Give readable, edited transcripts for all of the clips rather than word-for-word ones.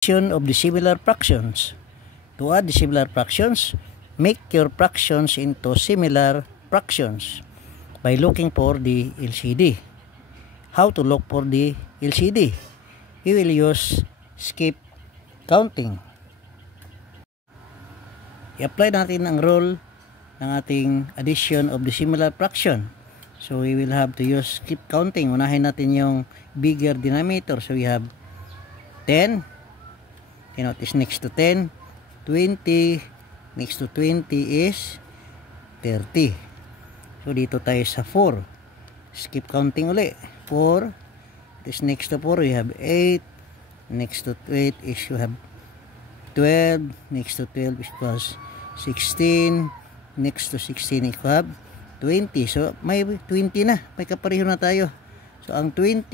Of the similar fractions. To add the similar fractions, make your fractions into similar fractions by looking for the LCD. How to look for the LCD? We will use skip counting. I-apply natin ang rule ng ating addition of the similar fraction. So we will have to use skip counting. Unahin natin yung bigger denominator. So we have 10. Is next to 10, 20, next to 20 is 30. So dito tayo sa 4. Skip counting uli. 4, this next to 4 we have 8, next to 8 is you have 12, next to 12 is equals 16, next to 16 is you have 20. So may 20 na, may kapareho na tayo. So ang 20,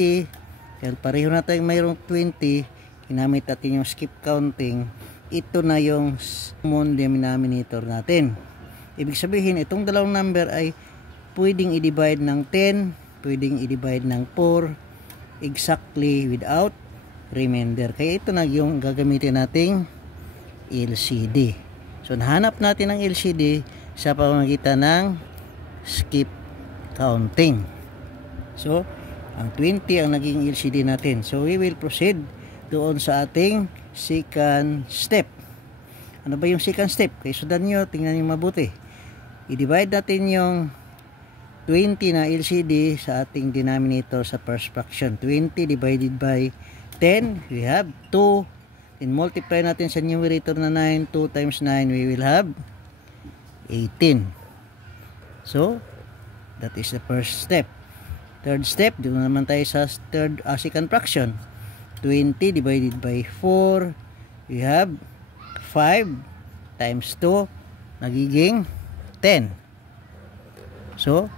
dahil pareho na tayo mayroong 20, ginamit natin yung skip counting, ito na yung common denominator natin. Ibig sabihin, itong dalawang number ay pwedeng i-divide ng 10, pwedeng i-divide ng 4, exactly without remainder. Kaya ito na yung gagamitin nating LCD. So, nahanap natin ang LCD sa pamamagitan ng skip counting. So, ang 20 ang naging LCD natin. So, we will proceed doon sa ating second step. Ano ba yung second step? Kaya sundan nyo, tingnan nyo mabuti. I-divide natin yung 20 na LCD sa ating denominator sa first fraction. 20 divided by 10, we have 2. Then multiply natin sa numerator na 9. 2 times 9, we will have 18. So, that is the first step. Third step, doon naman tayo sa second fraction. 20 divided by 4, we have 5 times 2, nagiging 10. So,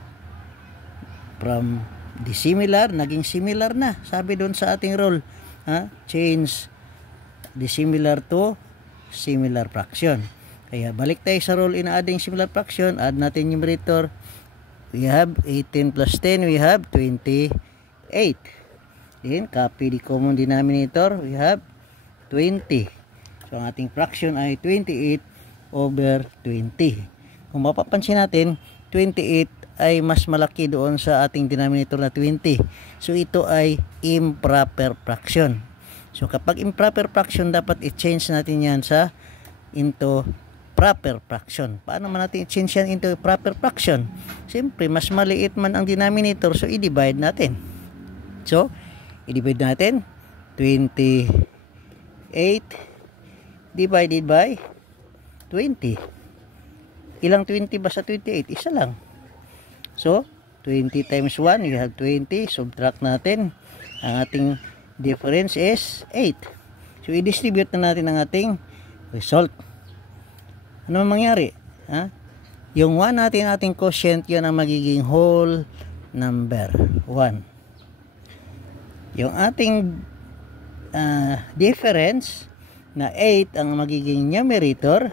from dissimilar, naging similar na. Sabi doon sa ating rule, change dissimilar to similar fraction. Kaya balik tayo sa rule in adding similar fraction, add natin numerator. We have 18 plus 10, we have 28. Then, copy the common denominator, we have 20. So, ang ating fraction ay 28 over 20. Kung mapapansin natin, 28 ay mas malaki doon sa ating denominator na 20. So, ito ay improper fraction. So, kapag improper fraction, dapat i-change natin yan into proper fraction. Paano man natin i-change yan into proper fraction? Siyempre, mas maliit man ang denominator, so i-divide natin. So, i-divide natin 28 divided by 20. Ilang 20 ba sa 28? Isa lang. So, 20 times 1, you have 20. Subtract natin. Ang ating difference is 8. So, i-distribute na natin ang ating result. Ano mangyari? Yung 1 natin, ating quotient, yun ang magiging whole number. 1. Yung ating difference na 8 ang magiging numerator,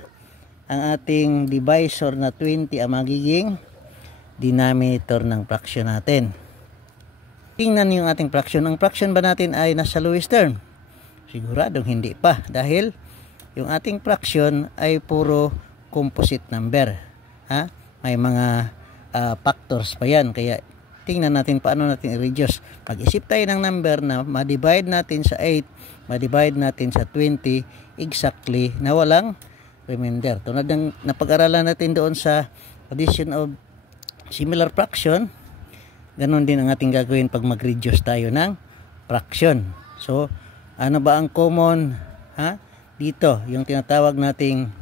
ang ating divisor na 20 ang magiging denominator ng fraction natin. Tingnan yung ating fraction. Ang fraction ba natin ay nasa lowest term? Siguradong hindi pa, dahil yung ating fraction ay puro composite number. May mga factors pa yan, kaya tingnan natin paano natin i-reduce. Pag-isip tayo ng number na ma-divide natin sa 8, ma-divide natin sa 20, exactly na walang remainder. Tulad ng napag-aralan natin doon sa addition of similar fraction, ganun din ang ating gagawin pag mag-reduce tayo ng fraction. So, ano ba ang common? Dito, yung tinatawag nating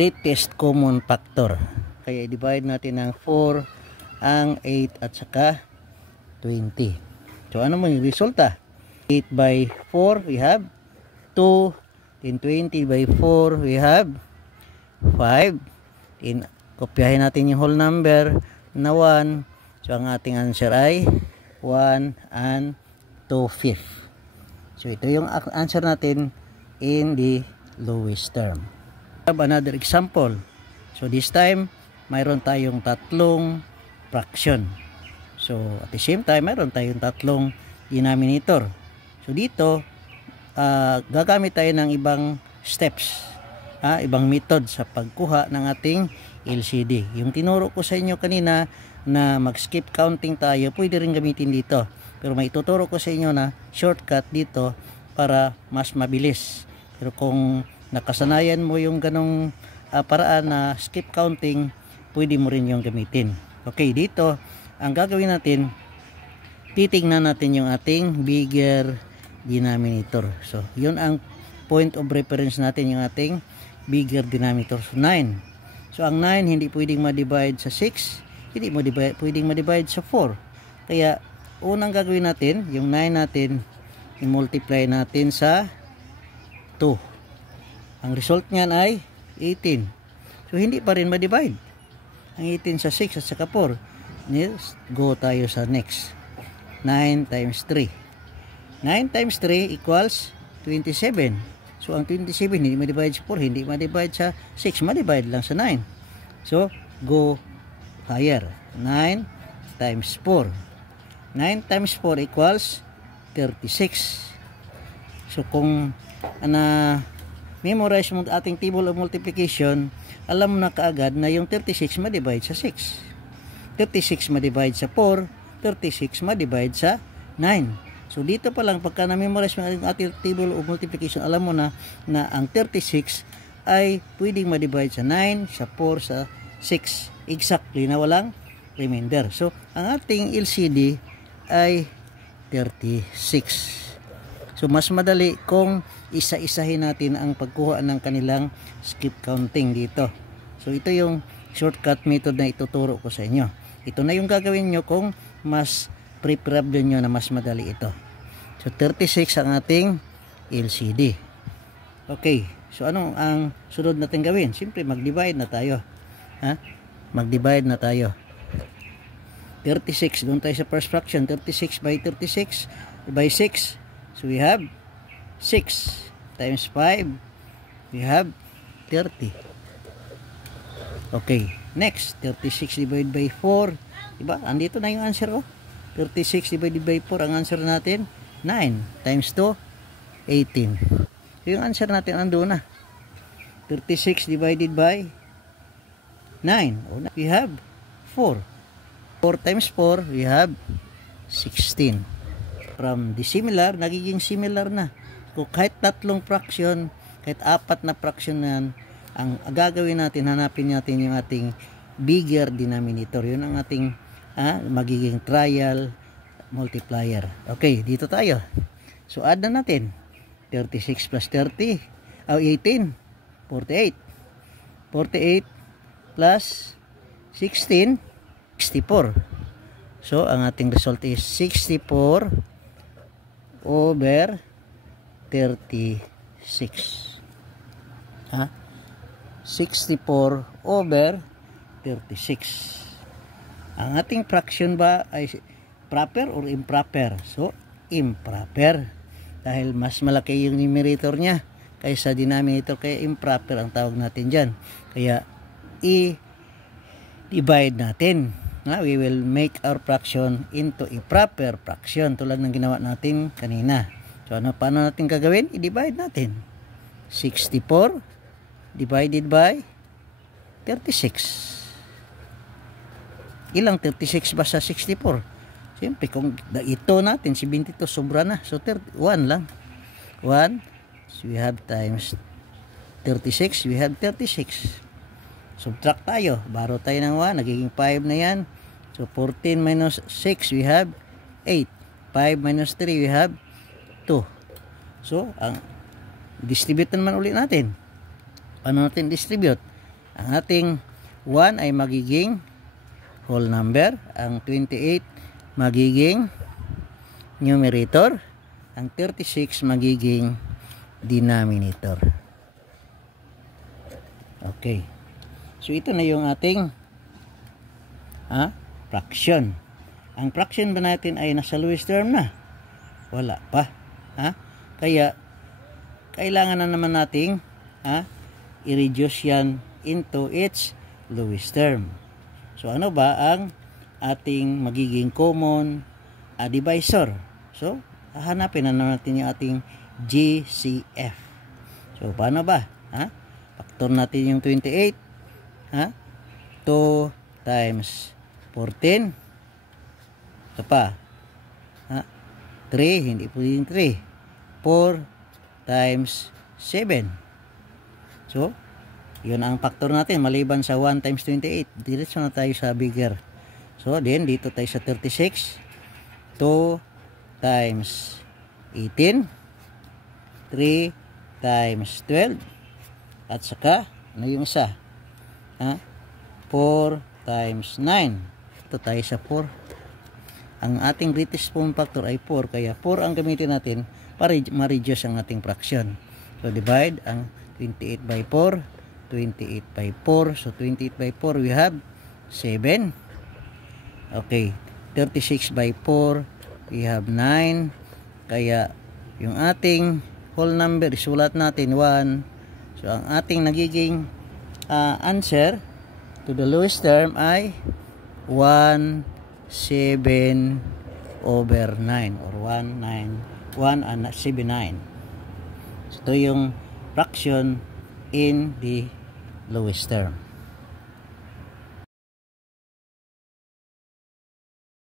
greatest common factor. Kaya i-divide natin ng 4, ang 8 at saka 20. So, ano mo yung resulta? 8 by 4, we have 2. Then 20 by 4, we have 5. Then, kopyahin natin yung whole number na 1. So, ang ating answer ay 1 and 2/5. So, ito yung answer natin in the lowest term. We have another example. So, this time, mayroon tayong tatlong fraction. So, at the same time, mayroon tayong tatlong denominator. So, dito, gagamit tayo ng ibang steps, ibang method sa pagkuha ng ating LCD. Yung tinuro ko sa inyo kanina na mag-skip counting tayo, pwede rin gamitin dito. Pero may ituturo ko sa inyo na shortcut dito para mas mabilis. Pero kung nakasanayan mo yung ganong paraan na skip counting, pwede mo rin yung gamitin. Okay, dito ang gagawin natin, titingnan natin yung ating bigger denominator. So, yun ang point of reference natin, yung ating bigger denominator. So, 9. So, ang 9 hindi pwedeng ma-divide sa 6, hindi mo pwedeng ma-divide sa 4. Kaya, unang gagawin natin, yung 9 natin, i-multiply natin sa 2. Ang result niyan ay 18. So, hindi pa rin ma-divide ang 18 sa 6 at saka 4. Go tayo sa next. 9 times 3. 9 times 3 equals 27. So, ang 27 hindi ma-divide sa 4, hindi ma-divide sa 6, ma-divide lang sa 9. So, go higher. 9 times 4. 9 times 4 equals 36. So, kung memorize mo ating table of multiplication, alam mo na kaagad na yung 36 ma-divide sa 6. 36 ma-divide sa 4, 36 ma-divide sa 9. So, dito pa lang, pagka na-memorize mo ang ating table of multiplication, alam mo na ang 36 ay pwedeng ma-divide sa 9, sa 4, sa 6. Exactly na walang remainder. So, ang ating LCD ay 36. So, mas madali kung isa-isahin natin ang pagkuha ng kanilang skip counting dito. So, ito yung shortcut method na ituturo ko sa inyo. Ito na yung gagawin nyo kung mas preferable nyo na mas madali ito. So, 36 ang ating LCD. Okay. So, ano ang sunod natin gawin? Siyempre, mag-divide na tayo. Mag-divide na tayo. 36. Doon tayo sa first fraction. 36 by 36 by 6. So, we have 6 times 5. We have 30. Okay. Next, 36 divided by 4. Diba? Andito na yung answer, 36 divided by 4. Ang answer natin, 9 times 2, 18. So, yung answer natin andun na. 36 divided by 9. We have 4. 4 times 4, we have 16. From dissimilar, nagiging similar na. So, kahit tatlong fraction, kahit apat na fraction na yan, ang gagawin natin, hanapin natin yung ating bigger denominator. Yun ang ating magiging trial multiplier. Okay, dito tayo. So, add na natin. 36 plus 30, 18, 48. 48 plus 16, 64. So, ang ating result is 64 over 36. 64 over 36. Ang ating fraction ba ay proper or improper? So, improper. Dahil mas malaki yung numerator niya kaysa denominator, kaya improper ang tawag natin dyan. Kaya, i-divide natin. We will make our fraction into a proper fraction tulad ng ginawa natin kanina. So, paano natin gagawin? I-divide natin. 64 divided by 36. Ilang 36 ba sa 64? Siyempre, kung ito natin, si 22, sobra na. So, 1 lang. 1, so we have times 36, we have 36. Subtract tayo. Baro tayo ng 1, nagiging 5 na yan. So, 14 minus 6, we have 8. 5 minus 3, we have 2. So, ang distribute naman ulit natin. Paano natin distribute? Ang ating 1 ay magiging whole number. Ang 28 magiging numerator. Ang 36 magiging denominator. Okay. So, ito na yung ating fraction. Ang fraction ba natin ay nasa lowest term na? Wala pa. Kaya, kailangan na naman nating i-reduce yan into its lowest term. So, ano ba ang ating magiging common divisor? So, hanapin na natin yung ating GCF. So, paano ba? Ha? Factor natin yung 28. Ha? 2 times 14. Ito pa. Ha? 3, hindi po yung 3. 4 times 7. So, yun ang factor natin. Maliban sa 1 times 28. Diretso na tayo sa bigger. So, then, dito tayo sa 36. 2 times 18. 3 times 12. At saka, ano yung isa? Ha? 4 times 9. Ito tayo sa 4. Ang ating greatest common factor ay 4. Kaya 4 ang gamitin natin para ma-reduce ang ating fraction. So, divide ang 28 by 4. 28 by 4. So, 28 by 4 we have 7. Okay. 36 by 4 we have 9. Kaya, yung ating whole number, isulat natin 1. So, ang ating nagiging answer to the lowest term ay 1/7 over 9 or 1/79. So, ito yung fraction in the lowest term.